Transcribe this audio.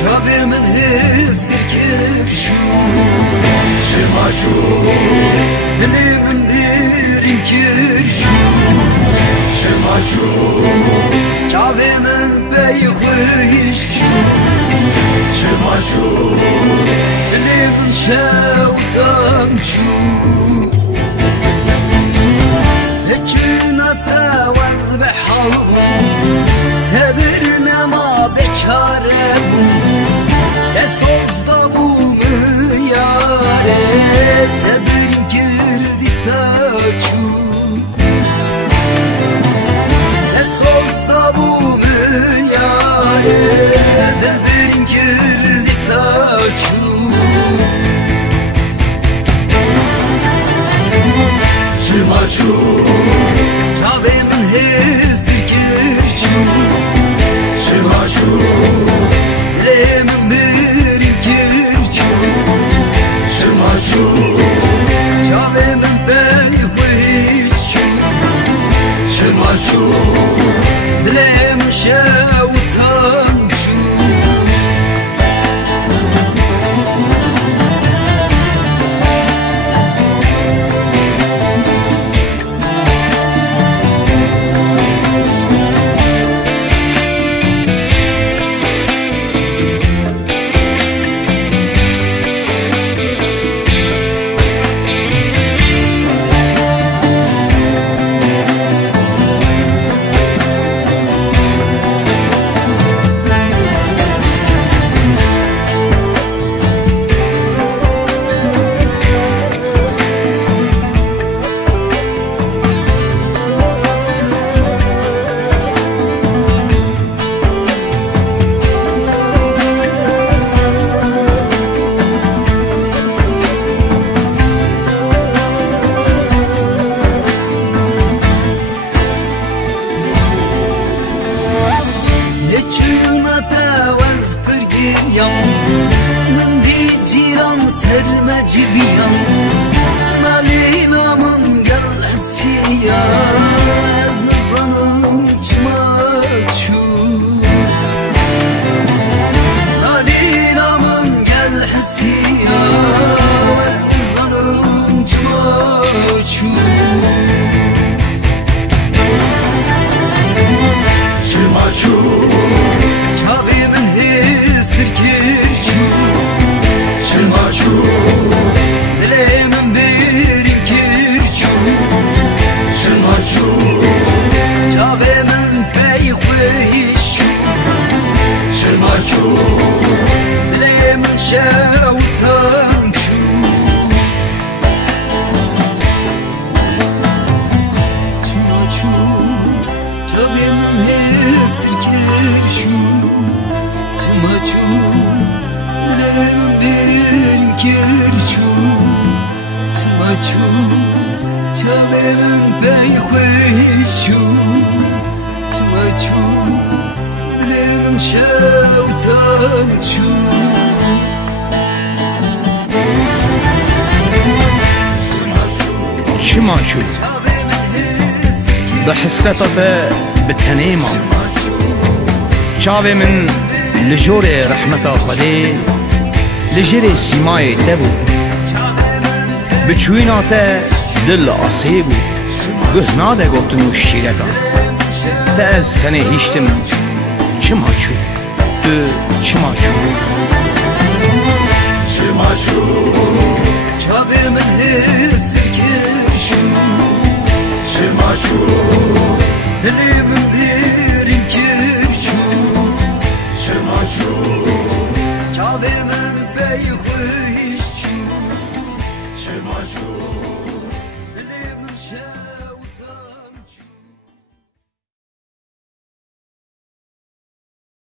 Çavê min hêsirkir çû Şema çû Dilê min bêrînkir çû Şema çû Çavê min beyxweş çû Şema çû Dilê min şewtan çû Leçûna te wez be haw Sebir nema beçare bû Desozda bû min yare Tebirîn kirdî saçû Desozda bû min yare Tebirîn kirdî saçû Çima çû Çavê min hêsirkir çû Çima çû Dilê min bêrînkir çû Çima çû Çavê min beyxweş çû Çima çû Dilê min şewtan çû Leçûna te wez pirgîyan Min dî cîran serme civiyan Malîna min gel hesiya Ez nizanim çima çû Malîna min gel hesiya Ez nizanim çima çû Çima çû Çavê min hêsirkir çû Çima çû Dilê min bêrînkir çû Çima çû Çavê min beyxweş çû Çima çû Dilê min şewtan çû Çima çû Çavê min hêsirkir çû Çima çû Dilê min bêrînkir çû Çima çû Çavê min beyxweş çû Çima çû Dilê min şewtan çû Çima çû Bi hisseta te bi tenê mam Çavê min li jorê rehmeta Xwedê Li jêrê sîmayê te bû Bi çûyîna te dil asê bû Guh nade gotin û şîretan Te ez tenê hîştim Çima çû Tu çima çû Çima çû Çavê min